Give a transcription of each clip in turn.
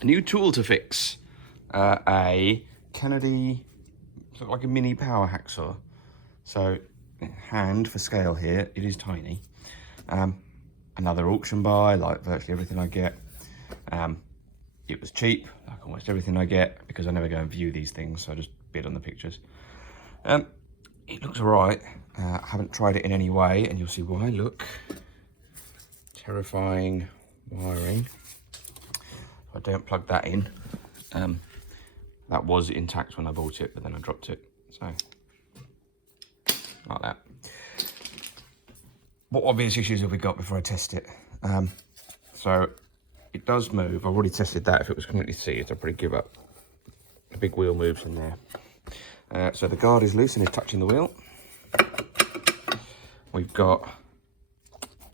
a new tool to fix. A Kennedy, sort of like a mini power hacksaw. So hand for scale here, it is tiny. Another auction buy, like virtually everything I get. It was cheap, like almost everything I get, because I never go and view these things, so I just bid on the pictures. It looks alright. I haven't tried it in any way, and you'll see why. Look, terrifying wiring. I don't plug that in. That was intact when I bought it, but then I dropped it, so like that. What obvious issues have we got before I test it? So it does move. I've already tested that. If it was completely seized, I'd probably give up. The big wheel moves in there. So the guard is loose and is touching the wheel. We've got,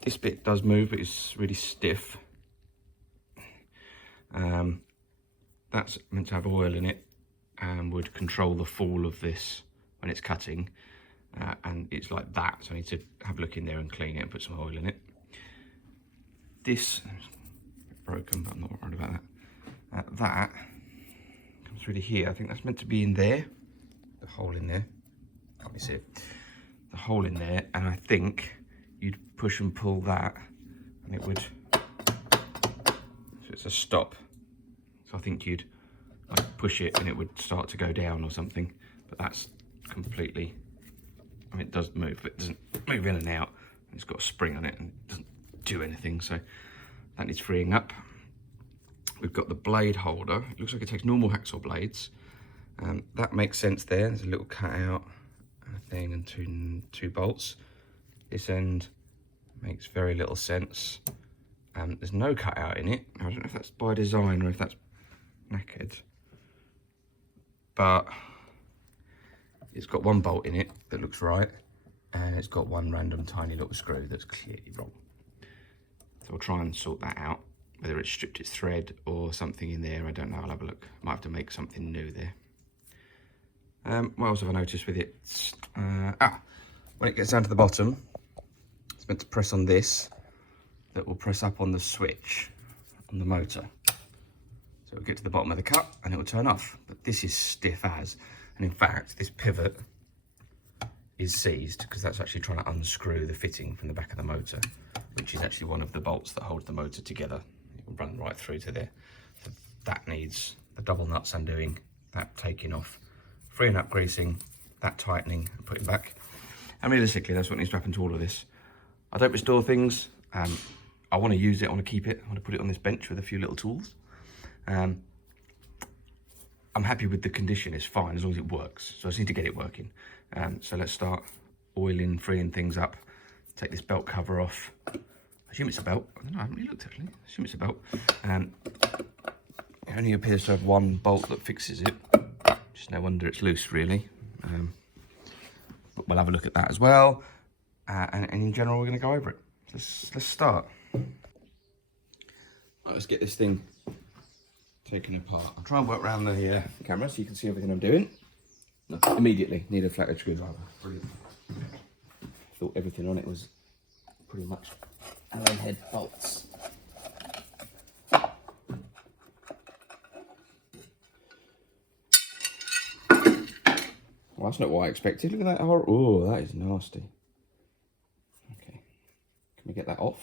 this bit does move, but it's really stiff. That's meant to have oil in it and would control the fall of this when it's cutting. And it's like that, so I need to have a look in there and clean it and put some oil in it. This, broken, but I'm not worried about that. That comes through to here. I think that's meant to be in there. The hole in there. Can't you see it? The hole in there, and I think you'd push and pull that, and it would. So it's a stop. So I think you'd like push it, and it would start to go down or something. But that's completely. I mean, it does move, but it doesn't move in and out. It's got a spring on it and it doesn't do anything, so that needs freeing up. We've got the blade holder. It looks like it takes normal hacksaw blades. That makes sense there. There's a little cutout thing and two bolts. This end makes very little sense. There's no cutout in it. I don't know if that's by design or if that's knackered, but it's got one bolt in it that looks right, and it's got one random tiny little screw that's clearly wrong. So I'll try and sort that out. Whether it's stripped its thread or something in there, I don't know. I'll have a look. Might have to make something new there. What else have I noticed with it? When it gets down to the bottom, it's meant to press on this. That will press up on the switch on the motor. So it'll get to the bottom of the cut and it will turn off. But this is stiff as. And in fact, this pivot is seized because that's actually trying to unscrew the fitting from the back of the motor, which is actually one of the bolts that holds the motor together. It will run right through to there. So that needs the double nuts undoing, that taking off, freeing up greasing, that tightening and putting back. And realistically, that's what needs to happen to all of this. I don't restore things. I want to use it, I want to keep it, I want to put it on this bench with a few little tools. I'm happy with the condition, it's fine as long as it works. So I just need to get it working. So let's start oiling, freeing things up. Take this belt cover off. I assume it's a belt. I don't know, I haven't really looked actually. I assume it's a belt. It only appears to have one bolt that fixes it. Just no wonder it's loose really. But we'll have a look at that as well. And in general, we're gonna go over it. Let's start. Right, let's get this thing taken apart. I'll try and work around the camera so you can see everything I'm doing. No, immediately need a flathead screwdriver. Brilliant. Thought everything on it was pretty much Allen head bolts. Well, that's not what I expected. Look at that. Oh, that is nasty. Okay, can we get that off?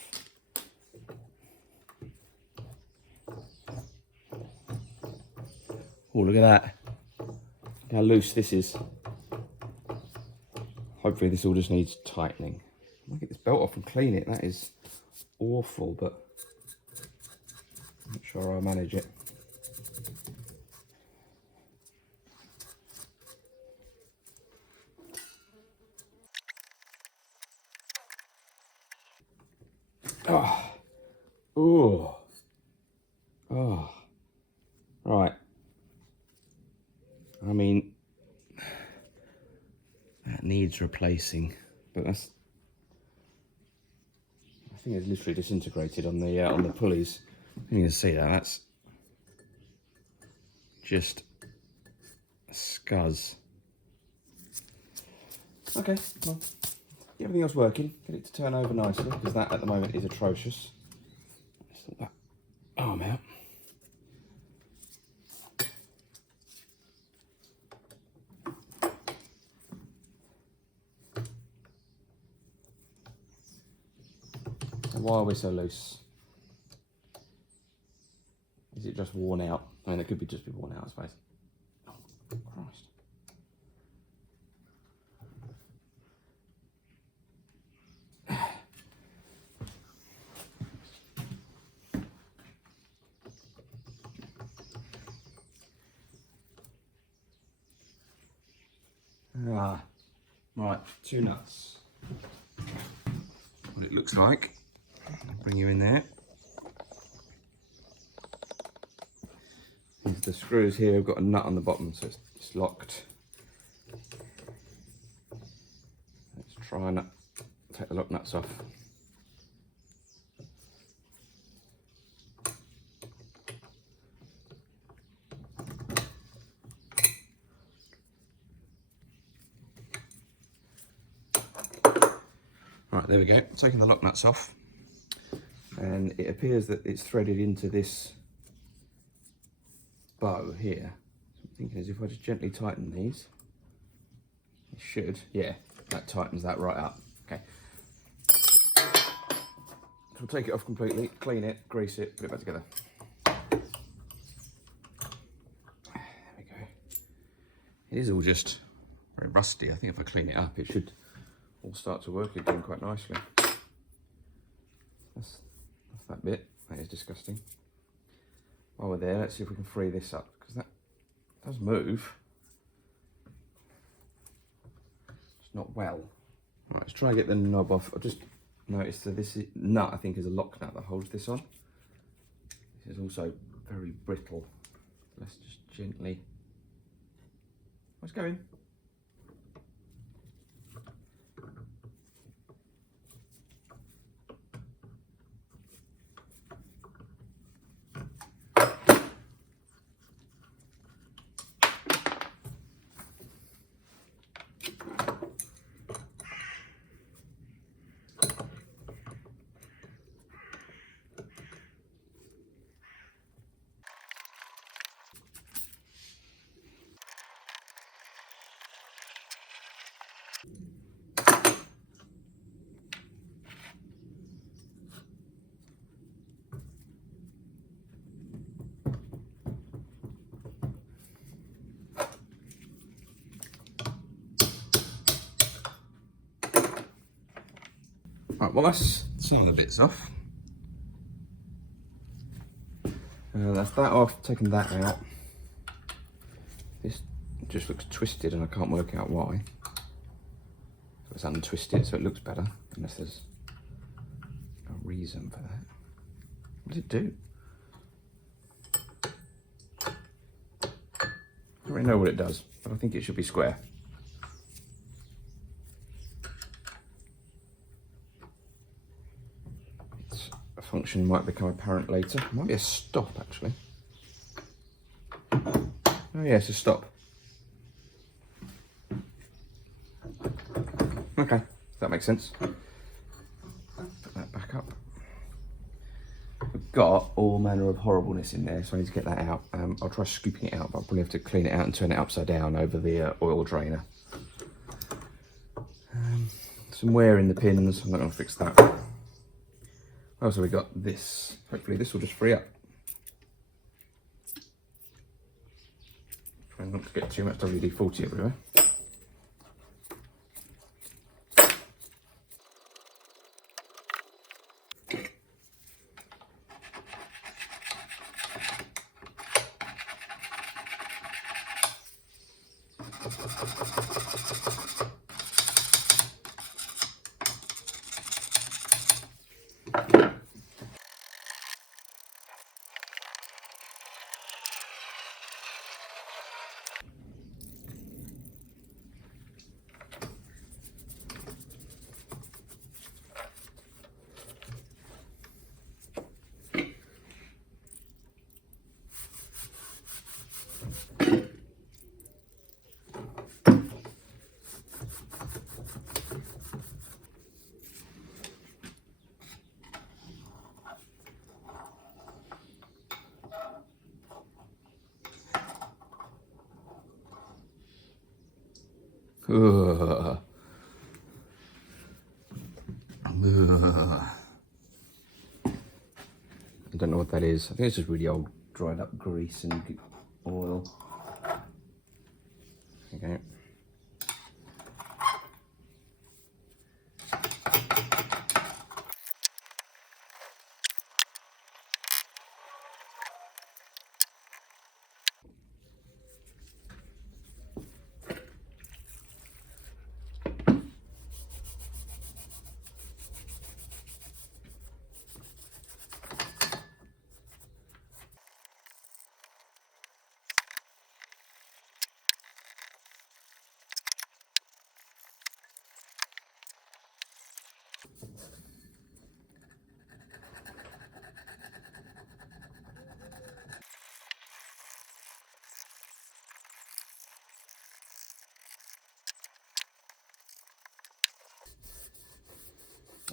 Oh, look at that. Look how loose this is. Hopefully this all just needs tightening. I'll get this belt off and clean it. That is awful, but I'm not sure I'll manage it. Oh. Oh. Oh. Right. I mean, that needs replacing, but that's, I think it's literally disintegrated on the pulleys. You can see that, that's just a scuzz. Okay, well, get everything else working, get it to turn over nicely, because that at the moment is atrocious. Let's sort that arm out. Why are we so loose? Is it just worn out? I mean, it could be just be worn out, I suppose. Oh, Christ. Ah, right, 2 nuts. What it looks like. I'll bring you in there. The screws here have got a nut on the bottom, so it's locked. Let's try and take the lock nuts off. Right, there we go. Taking the lock nuts off. And it appears that it's threaded into this bow here. So I'm thinking is if I just gently tighten these, it should, yeah, that tightens that right up. Okay. So we'll take it off completely, clean it, grease it, put it back together. There we go. It is all just very rusty. I think if I clean it up, It should all start to work again quite nicely. That's that bit. That is disgusting. While we're there, let's see if we can free this up, because that does move. It's not well. Right, let's try and get the knob off. I've just noticed that this nut, I think, is a lock nut that holds this on. This is also very brittle. Let's just gently... What's going? right, well that's some of the bits off. That's that off, taking that out. This just looks twisted and I can't work out why. So it's untwisted so it looks better, unless there's a reason for that. What does it do? I don't really know what it does, but I think it should be square. Its function might become apparent later. It might be a stop actually. Oh yeah, it's a stop. Okay, that makes sense. Put that back up. We've got all manner of horribleness in there, so I need to get that out. I'll try scooping it out, but I'll probably have to clean it out and turn it upside down over the oil drainer. Some wear in the pins, I'm not going to fix that. Also, we got this. Hopefully this will just free up. Try not to get too much WD-40 everywhere. Ugh. Ugh. that is. I think it's just really old dried up grease and oil. Okay.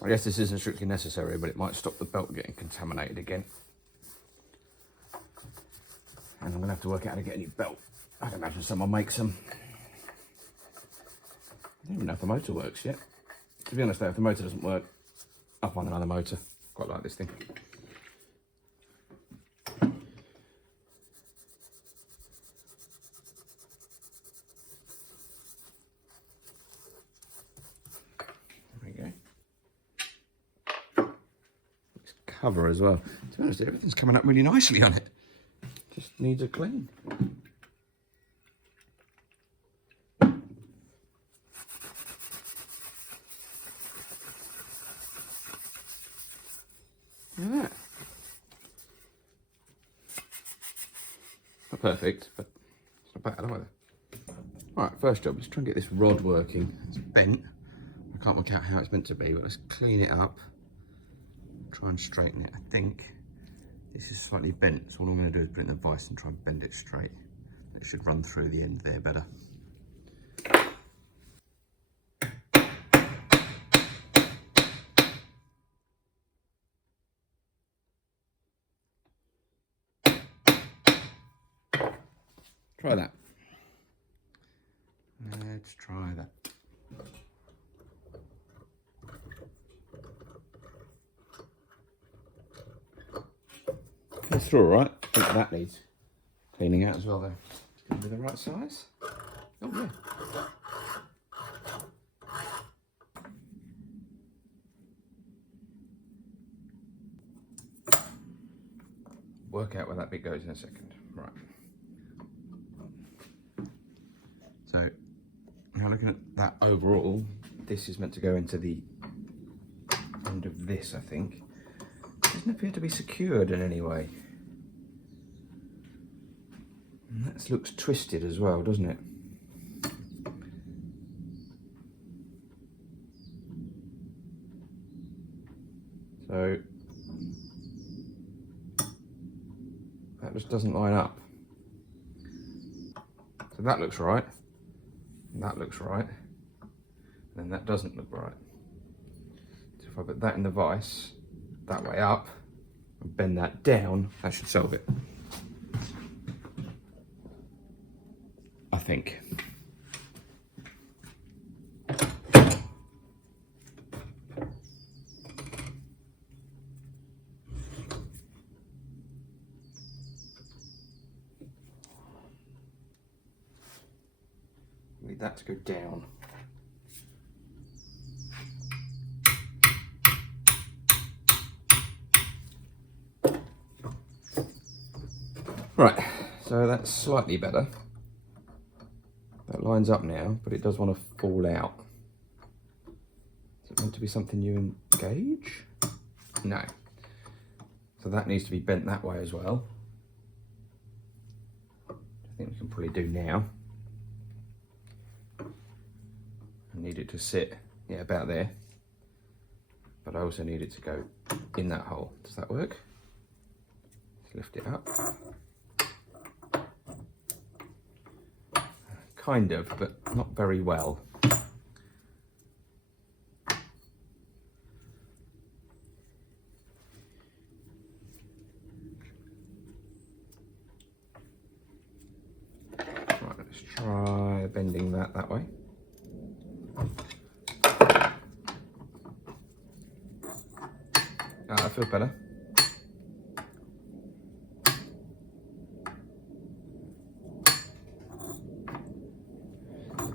I guess this isn't strictly necessary, but it might stop the belt getting contaminated again. And I'm going to have to work out how to get a new belt. I'd imagine someone makes them. I don't even know if the motor works yet. To be honest though, if the motor doesn't work, I'll find another motor. Quite like this thing. Cover as well. To be honest, everything's coming up really nicely on it. Just needs a clean. Look at that. Not perfect, but it's not bad either. Alright, first job, let's try and get this rod working. It's bent. I can't work out how it's meant to be, but let's clean it up. Try and straighten it. I think this is slightly bent, so all I'm going to do is put it in the vise and try and bend it straight. It should run through the end there better. Try that. Let's try that. It's through all right. I think that needs cleaning out as well though. It's going to be the right size. Oh yeah. Work out where that bit goes in a second. Right. So now looking at that overall, this is meant to go into the end of this, I think. It doesn't appear to be secured in any way. And that looks twisted as well, doesn't it? So that just doesn't line up. So that looks right, and that looks right, and then that doesn't look right. So if I put that in the vise, that way up, and bend that down, that should solve it. I think. Need that to go down. Right, so that's slightly better. That lines up now, but it does want to fall out. Is it meant to be something you engage? No. So that needs to be bent that way as well. I think we can probably do now. I need it to sit, yeah, about there. But I also need it to go in that hole. Does that work? Let's lift it up. Kind of, but not very well. Right, let's try bending that way. That feels better.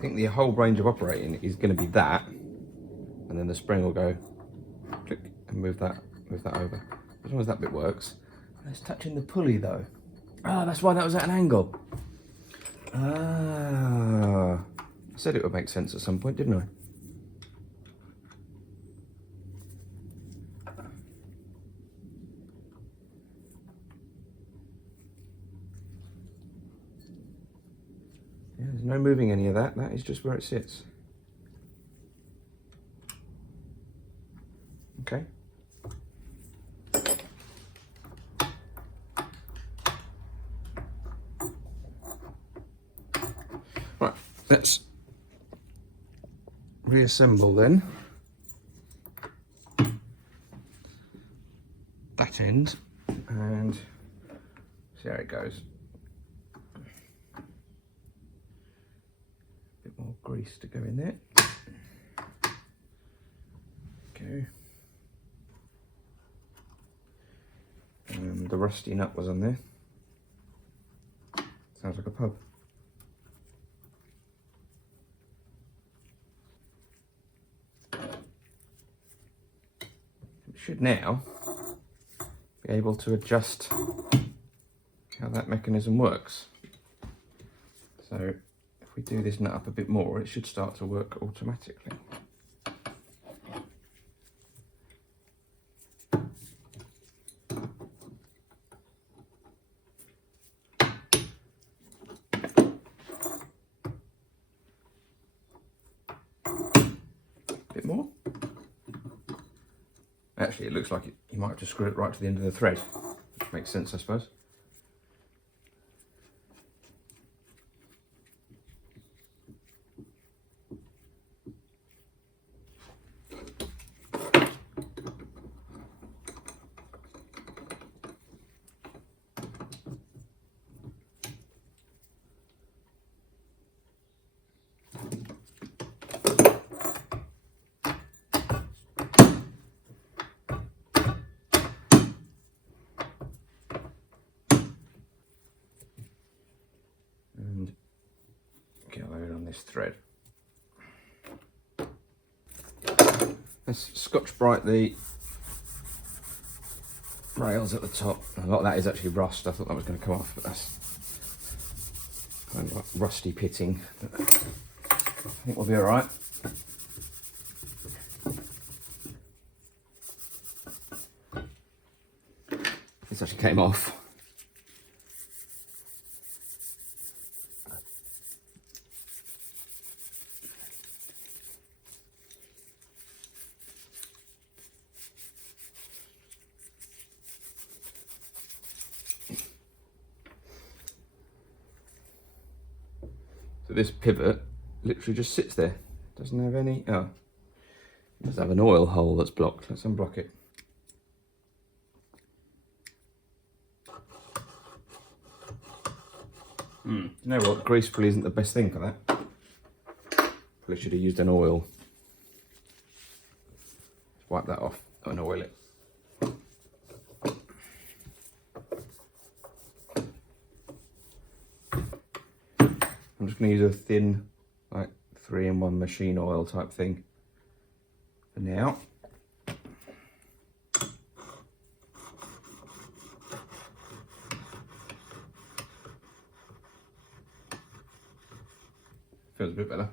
think the whole range of operating is going to be that, and then the spring will go click and move that over. As long as that bit works. It's touching the pulley though. Ah, that's why that was at an angle. Ah, I said it would make sense at some point, didn't I? Yeah, there's no moving any of that. That is just where it sits. Okay. Right, let's reassemble then that end and see how it goes. A bit more grease to go in there. Go. And the rusty nut was on there. Sounds like a pub. Should now be able to adjust how that mechanism works. So if we do this nut up a bit more, it should start to work automatically. A bit more. Actually, it looks like you might have to screw it right to the end of the thread, which makes sense, I suppose. And get a load on this thread. Let's Scotch Brite the rails at the top. A lot of that is actually rust. I thought that was going to come off, but that's kind of like rusty pitting. But I think we'll be all right. This actually came off. So this pivot literally just sits there. Doesn't have any, oh, it does have an oil hole that's blocked. Let's unblock it. You know what, grease probably isn't the best thing for that. Probably should have used an oil. Wipe that off and oil it. I'm just going to use a thin, like 3-in-1 machine oil type thing for now. Feels a bit better.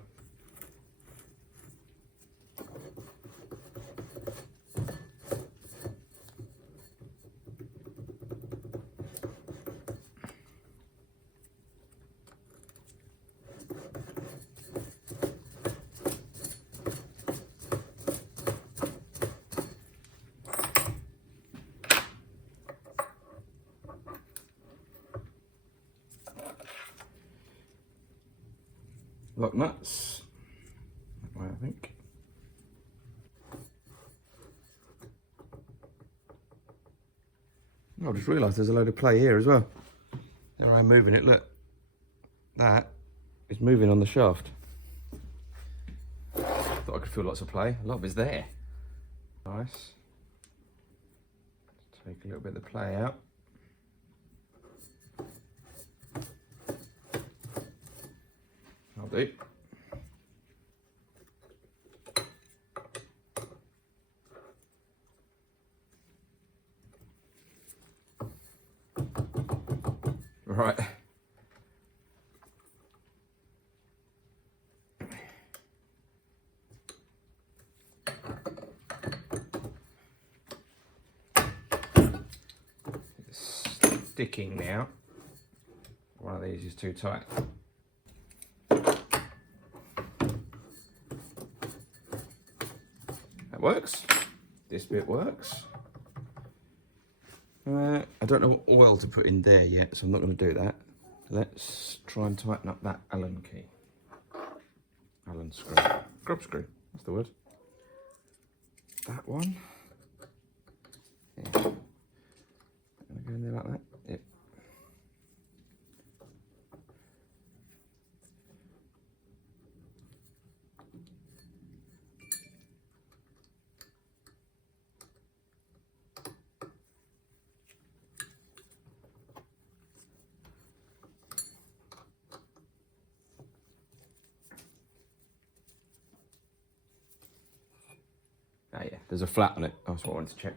Lock nuts, that way I think. I just realised there's a load of play here as well. There I am moving it, look. That is moving on the shaft. Thought I could feel lots of play. A lot of it's there. Nice. Let's take a little bit of the play out. I'll do. Right. It's sticking now. One of these is too tight. That works. This bit works. I don't know what oil to put in there yet, so I'm not going to do that. Let's try and tighten up that Allen key. Allen screw. Grub screw, that's the word. That one. Yeah. Gonna go in there like that. Yep. Ah yeah, there's a flat on it. That's what I wanted to check.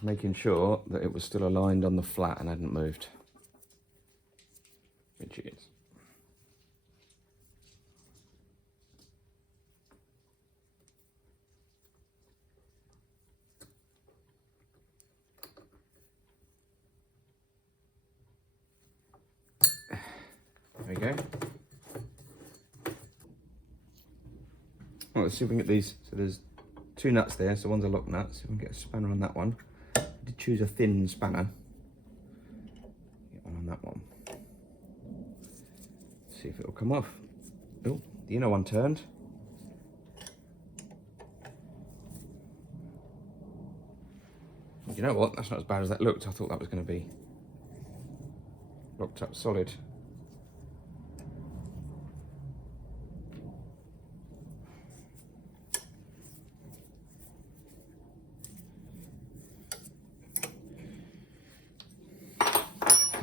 Making sure that it was still aligned on the flat and hadn't moved. Which it is. There we go. Well, let's see if we can get these. So there's two nuts there, so one's a lock nut. So we can get a spanner on that one. I did choose a thin spanner. Get one on that one. See if it'll come off. Oh, the inner one turned. You know what? That's not as bad as that looked. I thought that was going to be locked up solid.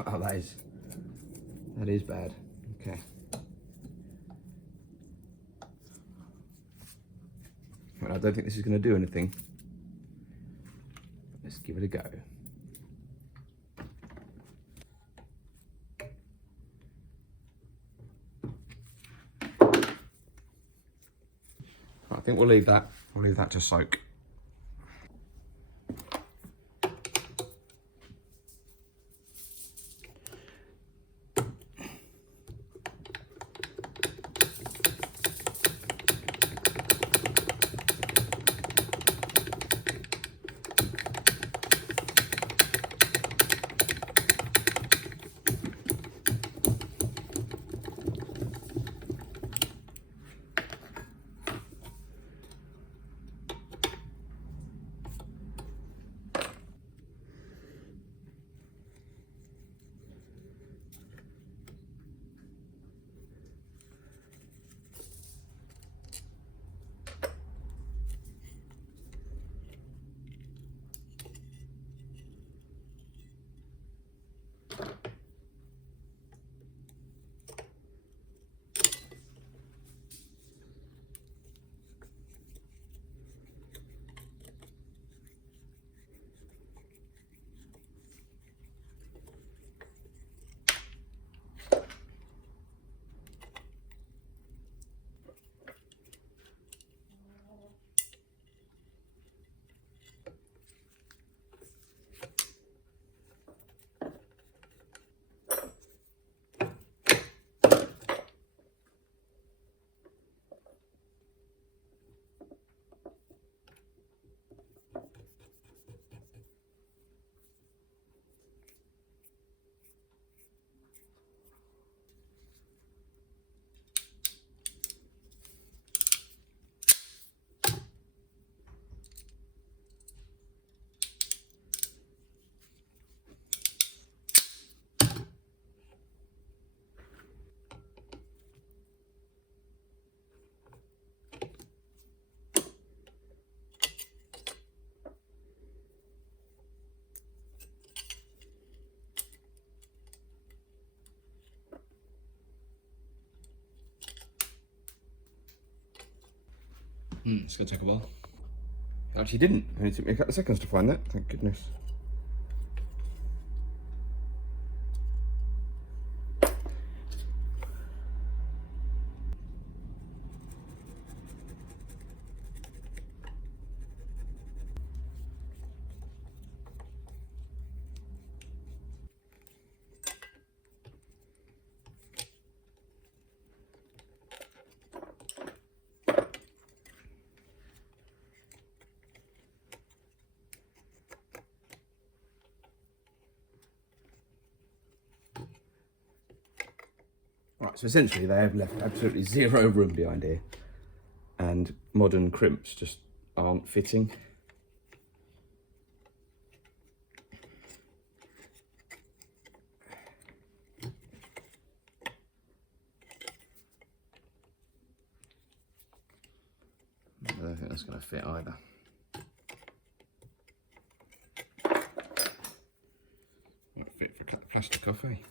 Oh, that is bad. Okay. Well, I don't think this is going to do anything. Let's give it a go. I think we'll leave that. We'll leave that to soak. It's going to take a while. It actually didn't. It took me a couple of seconds to find that, thank goodness. Right, so essentially they have left absolutely zero room behind here, and modern crimps just aren't fitting. I don't think that's going to fit either. Might fit for cut plastic coffee.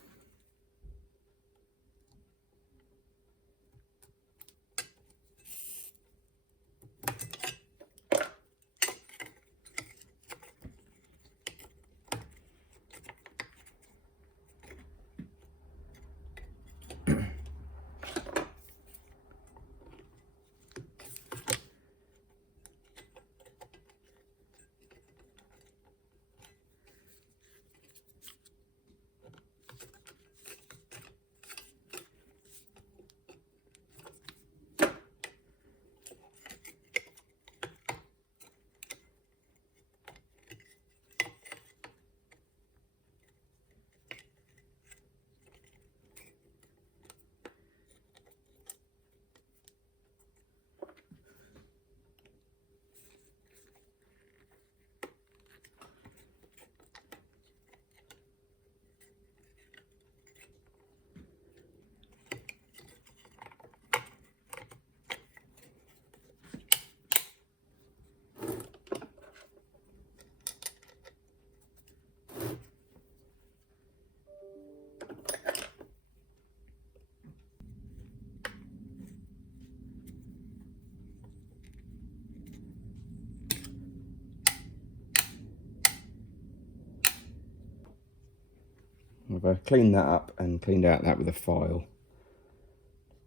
I've cleaned that up and cleaned out that with a file.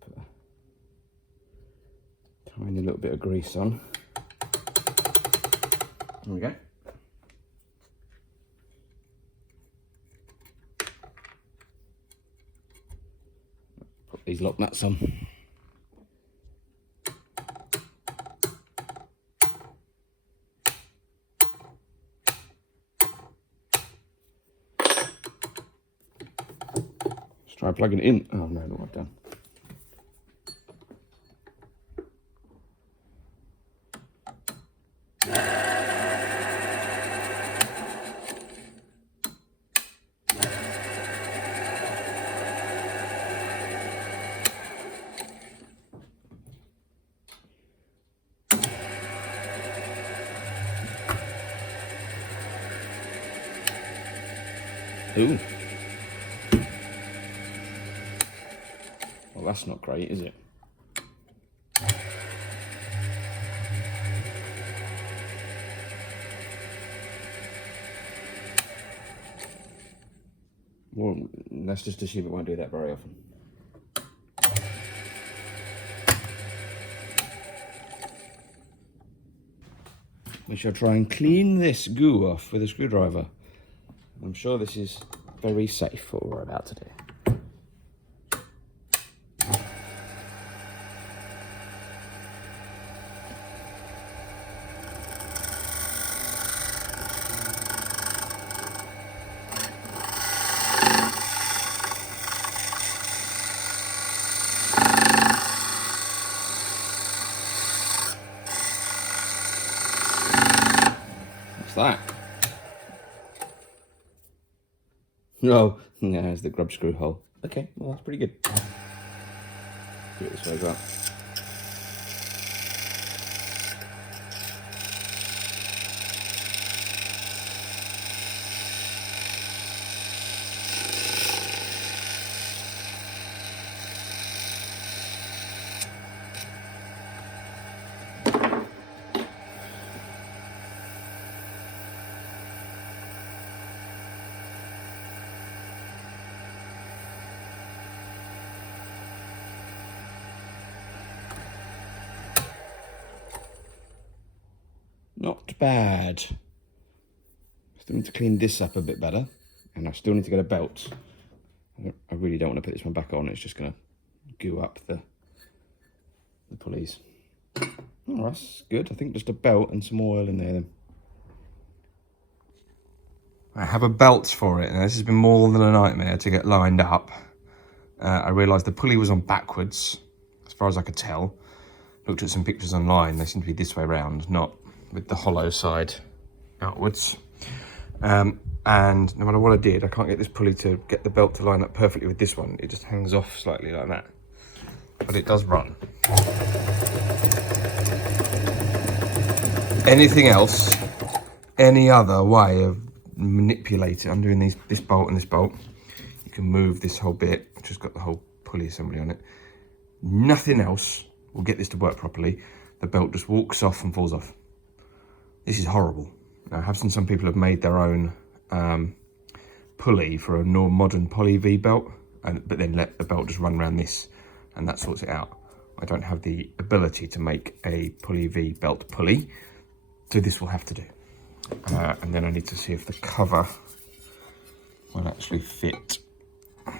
Put a tiny little bit of grease on. There we go. Put these lock nuts on. Try plugging it in. Oh no, look what I've done. Ooh. Well, that's not great, is it? Well, let's just assume it won't do that very often. We shall try and clean this goo off with a screwdriver. I'm sure this is very safe what we're about to do. What's that? Oh, there's the grub screw hole. Okay, well that's pretty good. Do it this way as well. Not bad. Still need to clean this up a bit better, and I still need to get a belt. I really don't want to put this one back on. It's just going to goo up the pulleys. Oh, that's good. I think just a belt and some oil in there then. I have a belt for it, and this has been more than a nightmare to get lined up. I realised the pulley was on backwards, as far as I could tell. Looked at some pictures online, they seem to be this way around, not with the hollow side outwards. And no matter what I did, I can't get this pulley to get the belt to line up perfectly with this one. It just hangs off slightly like that. But it does run. Anything else, any other way of manipulating, I'm doing this bolt and this bolt, you can move this whole bit, which has got the whole pulley assembly on it. Nothing else will get this to work properly. The belt just walks off and falls off. This is horrible. Now, I have seen some people have made their own pulley for a more modern poly V belt, but then let the belt just run around this, and that sorts it out. I don't have the ability to make a pulley V belt pulley, so this will have to do. And then I need to see if the cover will actually fit. I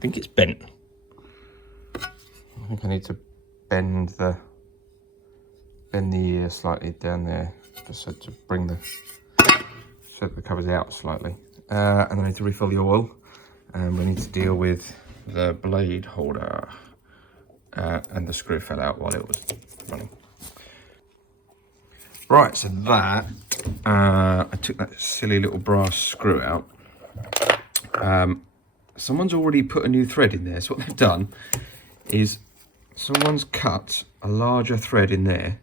think it's bent. I think I need to bend the ear slightly down there, just so to bring so that the cover's out slightly. And then I need to refill the oil, and we need to deal with the blade holder. And the screw fell out while it was running. Right, so that, I took that silly little brass screw out. Someone's already put a new thread in there. So what they've done is someone's cut a larger thread in there,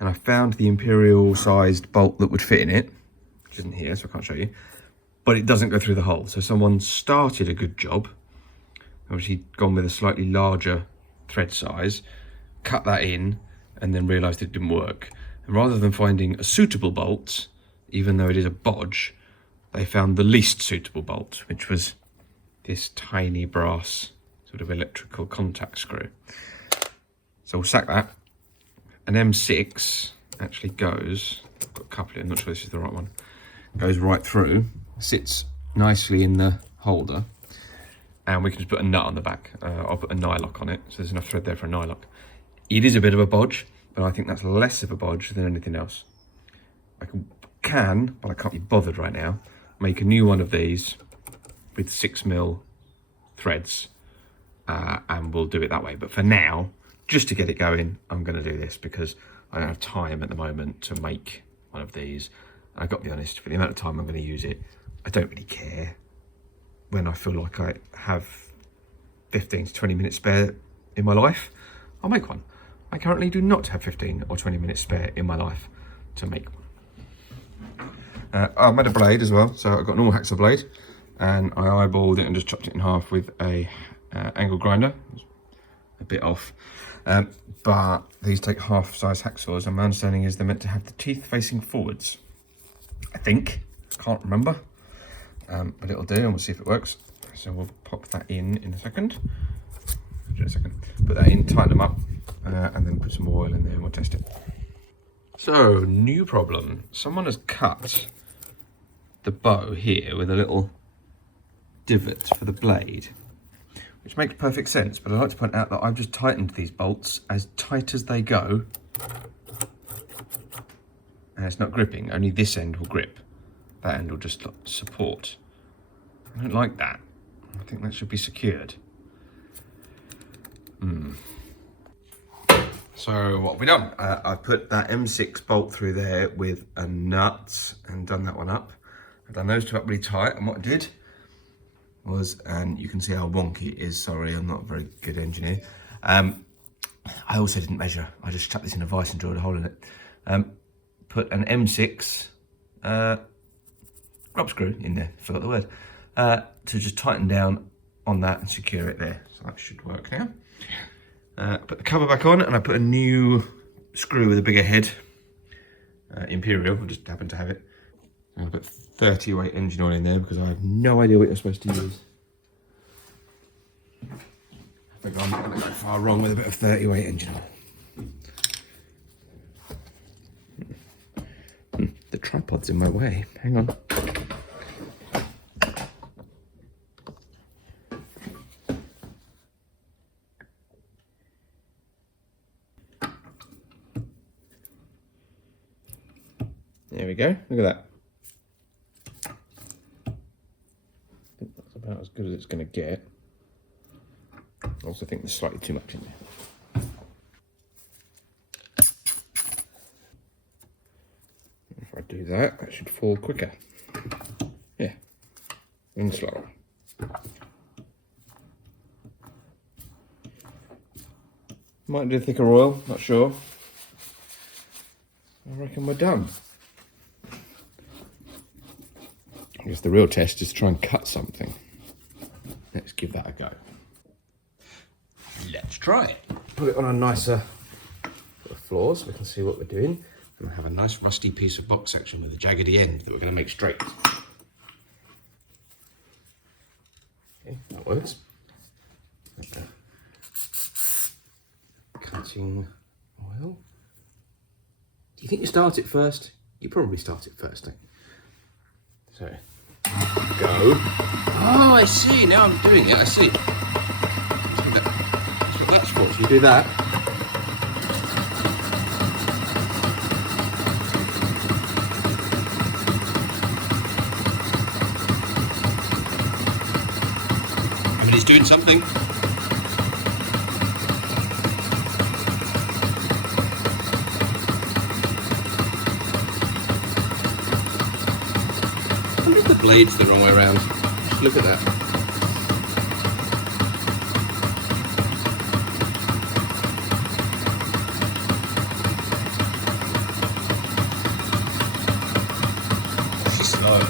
and I found the imperial sized bolt that would fit in it, which isn't here, so I can't show you, but it doesn't go through the hole. So someone started a good job, obviously gone with a slightly larger thread size, cut that in, and then realised it didn't work. And rather than finding a suitable bolt, even though it is a bodge, they found the least suitable bolt, which was this tiny brass sort of electrical contact screw. So we'll sack that. An M6 actually goes, I've got a couple, I'm not sure this is the right one, goes right through, sits nicely in the holder, and we can just put a nut on the back. I'll put a nylock on it, so there's enough thread there for a nylock. It is a bit of a bodge, but I think that's less of a bodge than anything else. I can, but I can't be bothered right now, make a new one of these with 6mm threads, and we'll do it that way. But for now, just to get it going, I'm going to do this because I don't have time at the moment to make one of these. I've got to be honest, for the amount of time I'm going to use it, I don't really care. When I feel like I have 15 to 20 minutes spare in my life, I'll make one. I currently do not have 15 or 20 minutes spare in my life to make one. I made a blade as well, so I've got a normal hacksaw blade, and I eyeballed it and just chopped it in half with a angle grinder. A bit off, but these take half-size hacksaws, and my understanding is they're meant to have the teeth facing forwards. I think, can't remember. But it'll do, and we'll see if it works. So we'll pop that in a second. Just a second. Put that in, tighten them up, and then put some more oil in there and we'll test it. So, new problem. Someone has cut the bow here with a little divot for the blade, which makes perfect sense, but I'd like to point out that I've just tightened these bolts as tight as they go, and it's not gripping. Only this end will grip. That end will just support. I don't like that. I think that should be secured. So what have we done? I put that M6 bolt through there with a nut and done that one up. I've done those two up really tight, and what I did was, and you can see how wonky it is, sorry, I'm not a very good engineer. I also didn't measure. I just chucked this in a vise and drilled a hole in it. Put an M6 grub screw in there, forgot the word, to just tighten down on that and secure it there. So that should work now. Put the cover back on, and I put a new screw with a bigger head, Imperial, I just happen to have it. And I put 30 weight engine oil in there because I have no idea what you're supposed to use. I think I'm not going to go far wrong with a bit of 30 weight engine oil. The tripod's in my way, hang on. There we go, look at that. about as good as it's going to get. I also think there's slightly too much in there. If I do that, that should fall quicker. Yeah, and slower. Might do thicker oil, not sure. I reckon we're done. I guess the real test is to try and cut something. Let's give that a go. Let's try it. Put it on a nicer floor so we can see what we're doing. And I have a nice rusty piece of box section with a jaggedy end that we're going to make straight. Okay, that works. Cutting oil. Do you think you start it first? You probably start it first, don't you? So, go. Oh, I see. Now I'm doing it. I see. That's what that's for. So you do that. I mean, he's doing something. I wonder if the blade's the wrong way around. Just look at that. She's slow.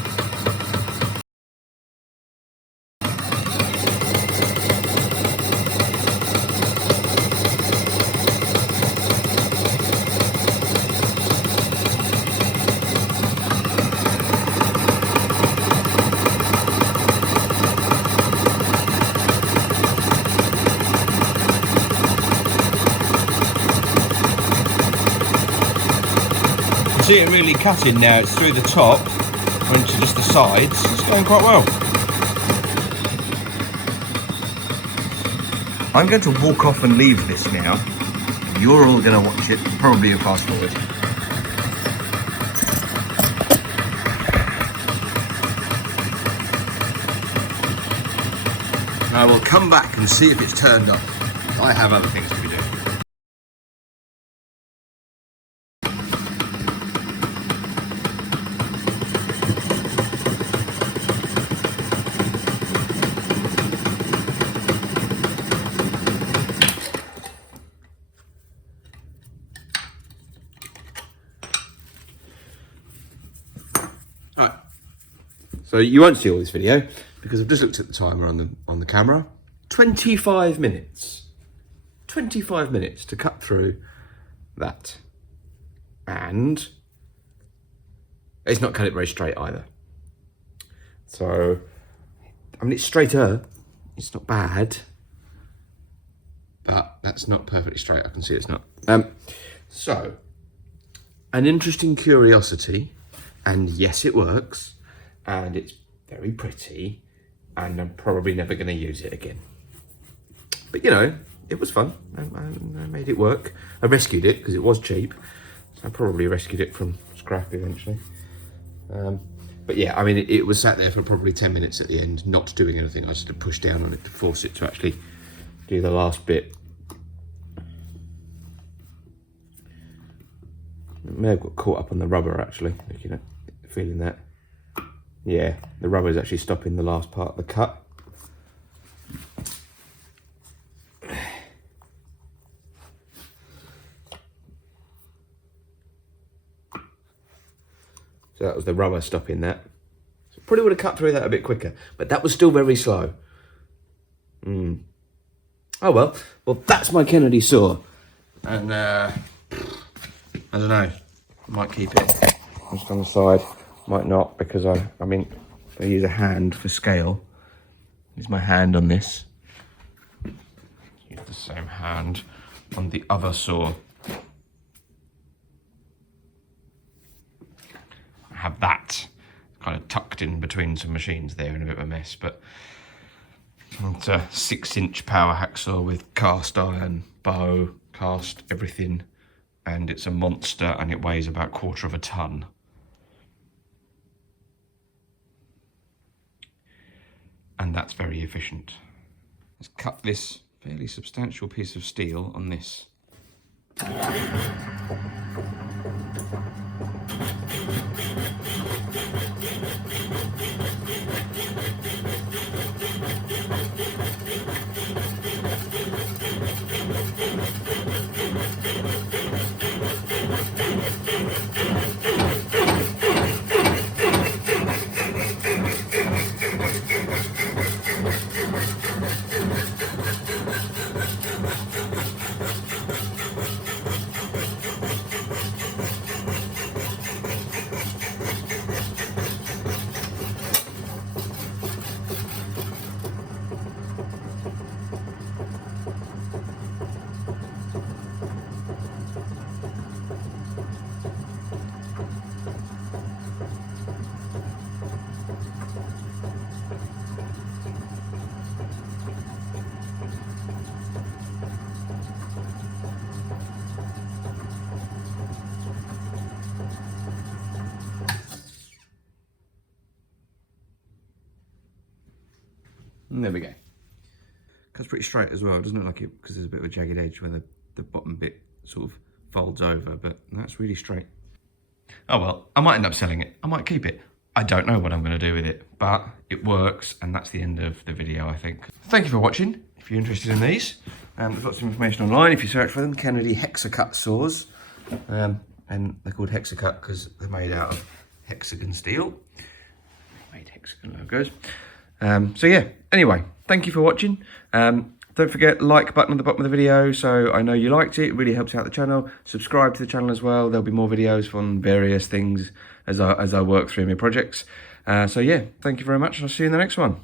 See it really cutting now, it's through the top or into just the sides. It's going quite well. I'm going to walk off and leave this now. You're all going to watch it, probably a fast forward. I will come back and see if it's turned off. I have other things to be doing. Alright, so you won't see all this video because I've just looked at the timer on the camera. 25 minutes. 25 minutes to cut through that. And it's not cut it very straight either. So, I mean, it's straighter. It's not bad. But that's not perfectly straight. I can see it's not. So, an interesting curiosity. And yes, it works. And it's very pretty. And I'm probably never going to use it again. But, you know, it was fun. I made it work. I rescued it because it was cheap. So I probably rescued it from scrap eventually. But yeah, I mean, it was sat there for probably 10 minutes at the end, not doing anything. I just had to push down on it to force it to actually do the last bit. It may have got caught up on the rubber actually, you know, feeling that. Yeah, the rubber is actually stopping the last part of the cut. So that was the rubber stopping that. So probably would have cut through that a bit quicker, but that was still very slow. Oh well. Well, that's my Kennedy saw. And I don't know, I might keep it just on the side, might not, because I mean, I use a hand for scale. Use my hand on this. Use the same hand on the other saw. I have that kind of tucked in between some machines there in a bit of a mess, but it's a 6-inch power hacksaw with cast iron, bow, cast, everything. And it's a monster and it weighs about 1/4 of a ton. And and that's very efficient. Let's cut this fairly substantial piece of steel on this. And there we go. Cuts pretty straight as well, doesn't it, like it, because there's a bit of a jagged edge where the bottom bit sort of folds over, but that's really straight. Oh well, I might end up selling it. I might keep it. I don't know what I'm going to do with it, but it works, and that's the end of the video, I think. Thank you for watching. If you're interested in these, there's lots of information online if you search for them. Kennedy Hexacut saws, and they're called Hexacut because they're made out of hexagon steel. Made hexagon logos. So yeah, anyway, thank you for watching. Don't forget like button at the bottom of the video so I know you liked it. It really helps out the channel. Subscribe to the channel as well. There'll be more videos on various things as I work through my projects. So yeah, thank you very much, and I'll see you in the next one.